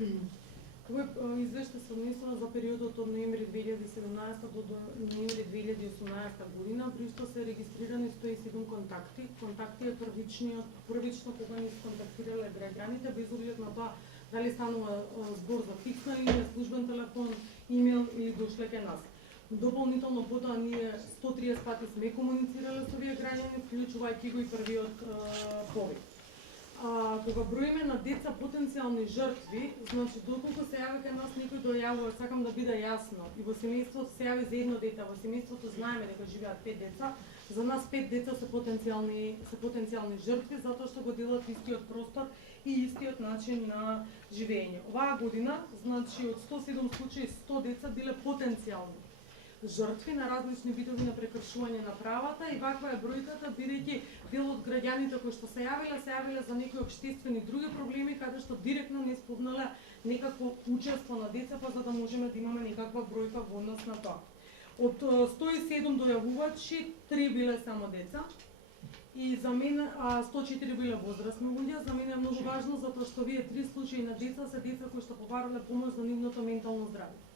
Овој извештај се однесува за периодот од ноември 2017 до ноември 2018 година, при што се регистрирани 107 контакти. Контакти е првично кога ни контактирале граѓаните, без оглед на тоа дали станува збор за фиксна линија, службен телефон, имејл или дошле ке нас. Дополнително потоа ние 130 пати сме комуницирале со овие граѓани, вклучувајќи го и првиот повик. Кога броиме на деца потенцијални жртви, значи доколку се јави кај нас некој дојавува, сакам да биде јасно, и во семејството се јави за едно дете, во семејството знаеме дека живеат 5 деца, за нас 5 деца се потенцијални жртви затоа што го делат истиот простор и истиот начин на живење. Оваа година, значи од 107 случаи 100 деца биле потенцијални жртви на различни видови на прекршување на правата и ваква е бројката, бидејќи дел од граѓаните кои што се јавиле за некои општествени други проблеми, каде што директно не спомнале некакво учество на децата за да можеме да имаме некаква бројка во однос на тоа. Од 107 дојавувачи, 3 биле само деца и за мене 104 биле возрастни луѓе. За мене е многу важно затоа што овие 3 случаи на деца се деца кои што побарале помош за нивното ментално здравје.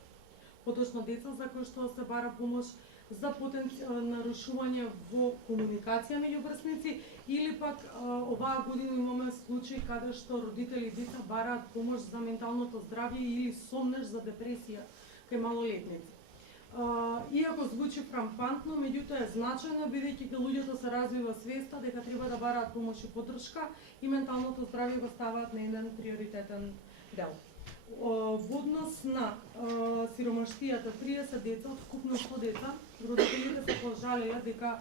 Поточно деца за кои што се бара помош за нарушување во комуникација меѓу врсници или пак оваа година имаме случаи каде што родители и деца бараат помош за менталното здравје или сомнеш за депресија кај малолетници. Иако звучи фрампантно, меѓутоа е значајно бидејќи кај луѓето се развива свеста дека треба да бараат помош и поддршка и менталното здравје го ставаат на еден приоритетен дел. Во однос на сиромаштијата, 30 деца од вкупно 100 деца, родителите се пожалеа дека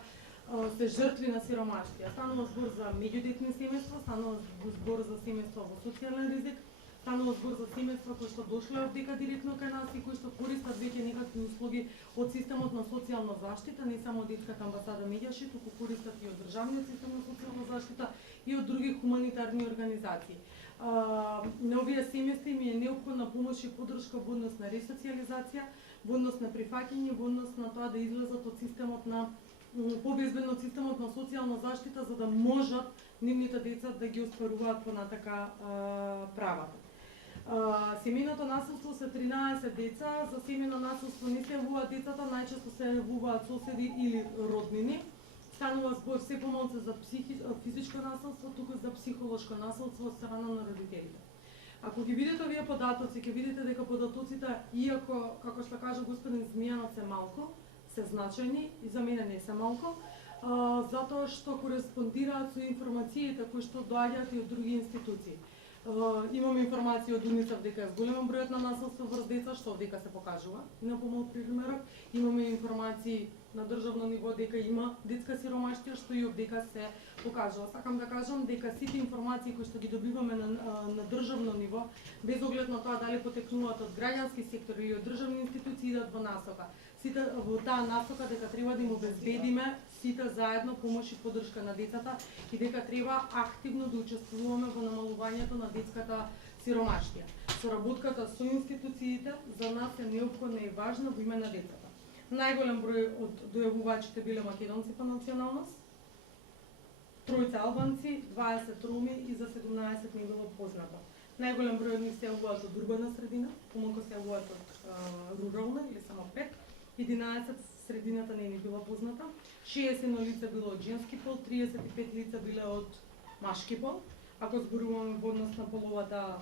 се жртви на сиромаштија. Станува збор за меѓудетни семејства, станува збор за семејства во социјален ризик, станува збор за семејства кои што дошле од дека директно кај нас и кои што користат веќе некакви услуги од системот на социјална заштита, не само детската амбасада Медјаши, туку користат и од државниот систем на социјална заштита и од други хуманитарни организации. На овие семејства им е неопходна помош и поддршка во однос на ресоцијализација, во однос на прифаќање, во однос на тоа да излезат од системот на побезбедно од системот на социјална заштита за да можат нивните деца да ги остваруваат понатака правата. Семејното насилство се 13 деца, за семејно насилство не се јавуваат децата, најчесто се јавуваат соседи или роднини. Станува збор се помалку за физичко насилство, туку за психолошко насилство од страна на родителите. Ако ги видите овие податоци, ќе видите дека податоците, иако, како што кажа господин Змијанов, се малку, се значајни и за мене не се малку, затоа што кореспондираат со информациите кои што доаѓаат и од други институции. Имаме информации од УНИЦЕФ дека е голем бројот на насилство врз деца, што дека се покажува. И на помал примерок, имаме информации на државно ниво дека има детска сиромаштија, што и дека се покажува. Сакам да кажам дека сите информации кои што ги добиваме на државно ниво, без оглед на тоа дали потекнуваат од граѓански сектор или од државни институции, идат во насока. Сите во таа насока дека треба да им обезбедиме сите заедно помош и поддршка на децата и дека треба активно да учествуваме во намалувањето на детската сиромаштија. Соработката со институциите за нас е неопходна и важна во име на децата. Најголем број од дојавувачите биле македонци по националност, 3 албанци, 20 роми и за 17 не било познато. Најголем број од нив се јавуваат од урбана средина, помалку се јавуваат од рурална или само 5, 11 средината не била позната, 60 лица било од женски пол, 35 лица биле од машки пол, ако зборуваме во однос на половата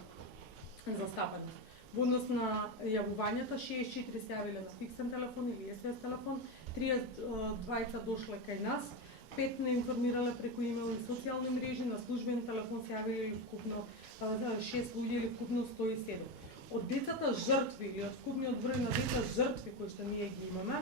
застапеност. Во однос на јавувањата, 64 се јавиле на фиксен телефон или СОС телефон, 32 дошле кај нас, 5 не информирале преку имейл и социјални мрежи, на службен телефон се јавиле вкупно 6 луѓе или вкупно 107. Од децата жртви или од вкупниот број на деца жртви кои што ние ги имаме,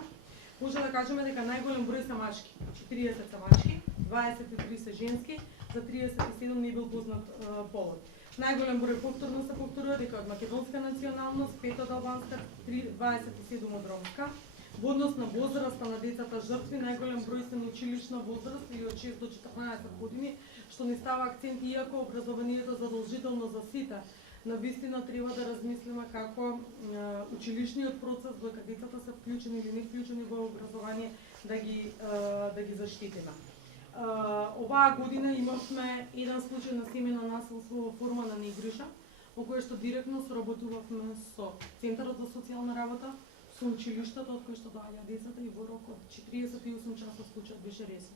може да кажеме дека најголем број се машки, 40 се машки, 23 се женски, за 37 не бил познат полот. Најголем број повторно се повторува дека од македонска националност, 5 од албанска, 27 од ромска. Во однос на возраста на децата жртви, најголем број се на училишна возраст или од 6 до 14 години, што не става акцент иако образованието задолжително за сите. Навистина треба да размислиме како училишниот процес, додека децата се вклучени или не вклучени во образование, да ги заштитиме. Оваа година имавме еден случај на семејно насилство во форма на негриша во кое што директно соработувавме со Центарот за социјална работа, со училиштата од кои што доаѓаат децата и во рок од 48 часа случајот беше решен.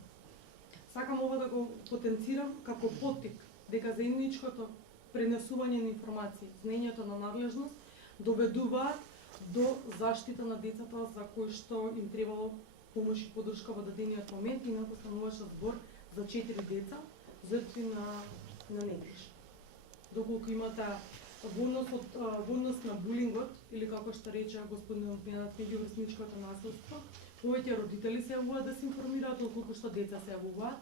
Сакам ова да го потенцирам како поттик дека заедничкото пренесување на информации, знаењето на надлежност доведуваат до заштита на децата за кои што им требало помош и поддршка во дадениот момент. Инаку стануваше збор за 4 деца жртви на неглиж. Доколку имате во однос на булингот, или како што рече господин Огненат, меѓуврсничкото насилство, повеќе родители се јавуваат да се информираат, отколку што деца се јавуваат.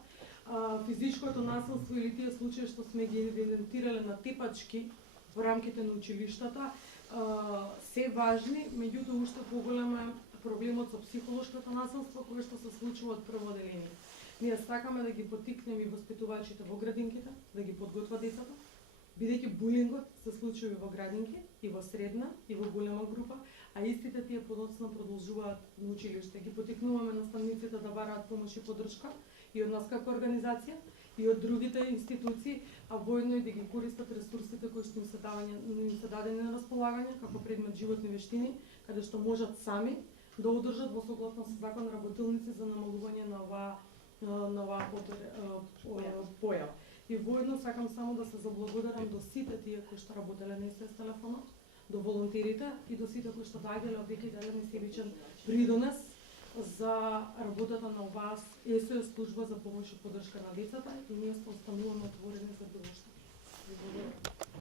Физичкото насилство или тие случаи што сме ги евидентирале на тепачки во рамките на училиштата, се важни, меѓутоа уште поголем е проблемот со психолошкото насилство кое што се случува од прво одделение. Ние сакаме да ги поттикнеме и воспитувачите во градинките, да ги подготват децата, бидејќи булингот се случува во градинки, и во средна, и во голема група, а истите тие подоцна продолжуваат на училиште. Ги поттикнуваме наставниците да бараат помош и поддршка и од нас како организација, и од другите институции, а воедно и да ги користат ресурсите кои што им се дадени на располагање, како предмет животни вештини, каде што можат сами да одржат во согласност со закон работилници за намалување на оваа појава. И воедно сакам само да се заблагодарам до сите тие кои што работеле на СС телефонот, до волонтерите и до сите кои што даѓале овеќе делен себичен придонес за работата на оваа СС служба за помош и поддршка на децата, и ние остануваме отворени за било што.